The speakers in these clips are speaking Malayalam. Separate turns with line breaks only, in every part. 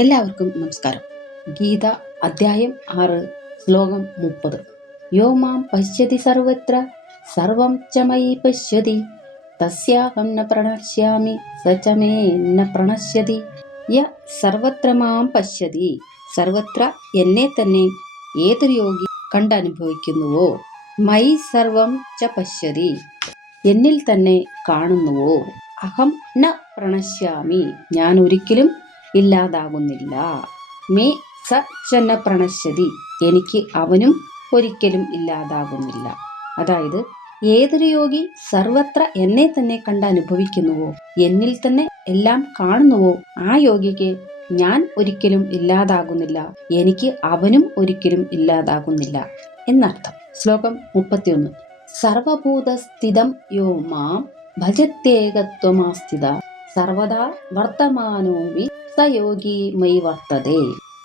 എല്ലാവർക്കും നമസ്കാരം. ഗീത അധ്യായം ആറ് ശ്ലോകം മുപ്പത്. യോ മാം പശ്യതി സർവത്ര സർവം ച മയി പശ്യതി. തസ്യാഹം ന പ്രണശ്യാമി സ ന പ്രണശ്യതി. യ സർവത്ര മാം പശ്യതി സർവത്ര എന്നെ തന്നെ ഏതൊരു യോഗി കണ്ടനുഭവിക്കുന്നുവോ? മൈ സർവം ച പശ്യതി എന്നിൽ തന്നെ കാണുന്നുവോ? അഹം ന പ്രണശ്യാമി ഞാൻ ഒരിക്കലും ഇല്ലാതാകുന്നില്ല. മേ സ ചെന്ന പ്രണശ്യതി എനിക്ക് അവനും ഒരിക്കലും ഇല്ലാതാകുന്നില്ല. അതായത് ഏതൊരു യോഗി സർവത്ര എന്നെ തന്നെ കണ്ട് അനുഭവിക്കുന്നുവോ എന്നിൽ തന്നെ എല്ലാം കാണുന്നുവോ ആ യോഗിക്ക് ഞാൻ ഒരിക്കലും ഇല്ലാതാകുന്നില്ല. എനിക്ക് അവനും ഒരിക്കലും ഇല്ലാതാകുന്നില്ല. എന്നർത്ഥം. ശ്ലോകം മുപ്പത്തിയൊന്ന്. സർവഭൂതസ്ഥിതം യോ മാം ഭജത്തേകത്വമാസ്ഥിത. സർവദാ വർത്തമാനോമി സയോഗി മയി വർത്തതേ.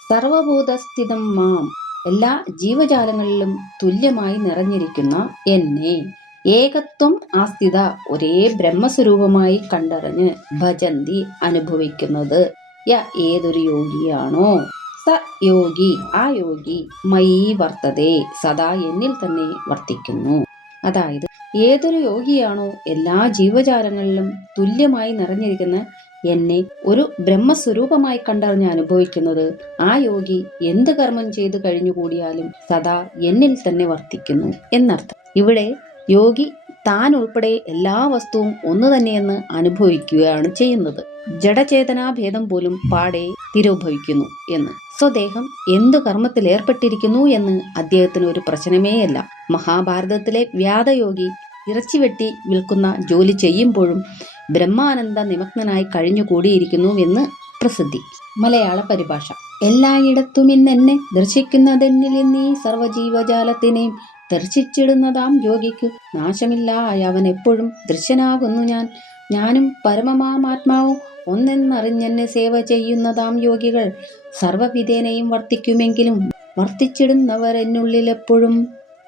സർവഭൂതസ്ഥിതം മാം എല്ലാ ജീവജാലങ്ങളിലും തുല്യമായി നിറഞ്ഞിരിക്കുന്ന എന്നെ. ഏകത്വം ആസ്ഥിത ഒരേ ബ്രഹ്മസ്വരൂപമായി കണ്ടറിഞ്ഞ് ഭജന്തി അനുഭവിക്കുന്നത്. യ ഏതൊരു യോഗിയാണോ? സ യോഗി ആ യോഗി മയി വർത്തതേ സദാ എന്നിൽ തന്നെ വർത്തിക്കുന്നു. അതായത് ഏതൊരു യോഗിയാണോ എല്ലാ ജീവജാലങ്ങളിലും തുല്യമായി നിറഞ്ഞിരിക്കുന്ന എന്നെ ഒരു ബ്രഹ്മസ്വരൂപമായി കണ്ടറിഞ്ഞ് അനുഭവിക്കുന്നത് ആ യോഗി എന്ത് കർമ്മം ചെയ്തു കഴിഞ്ഞുകൂടിയാലും സദാ എന്നിൽ തന്നെ വർത്തിക്കുന്നു എന്നർത്ഥം. ഇവിടെ യോഗി താൻ ഉൾപ്പെടെ എല്ലാ വസ്തുവും ഒന്നു തന്നെയെന്ന് അനുഭവിക്കുകയാണ് ചെയ്യുന്നത്. ജഡചേതനാഭേദം പോലും പാടെ തിരോഭവിക്കുന്നു എന്ന്. സ്വദേഹം എന്തു കർമ്മത്തിൽ ഏർപ്പെട്ടിരിക്കുന്നു എന്ന് അദ്ദേഹത്തിന് ഒരു പ്രശ്നമേയല്ല. മഹാഭാരതത്തിലെ വ്യാധയോഗി ഇറച്ചിവെട്ടി വിൽക്കുന്ന ജോലി ചെയ്യുമ്പോഴും ബ്രഹ്മാനന്ദ നിമഗ്നനായി കഴിഞ്ഞുകൂടിയിരിക്കുന്നു എന്ന് പ്രസിദ്ധി. മലയാള പരിഭാഷ. എല്ലായിടത്തും ഇന്നെന്നെ ദർശിക്കുന്നതെന്നിൽ നീ സർവജീവജാലത്തിനെയും ദർശിച്ചിടുന്നതാം യോഗിക്ക്. നാശമില്ല അവൻ എപ്പോഴും ദൃശ്യനാകുന്നു ഞാൻ. ഞാനും പരമമാത്മാവും ഒന്നെന്നറിഞ്ഞെന്നെ സേവ ചെയ്യുന്നതാം യോഗികൾ. സർവവിധേനയും വർത്തിക്കുമെങ്കിലും വർത്തിച്ചിടുന്നവർ എന്നുള്ളിൽ എപ്പോഴും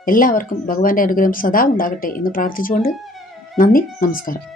എല്ലാവർക്കും ഭഗവാന്റെ അനുഗ്രഹം സദാ ഉണ്ടാകട്ടെ എന്ന് പ്രാർത്ഥിച്ചുകൊണ്ട് നന്ദി നമസ്കാരം.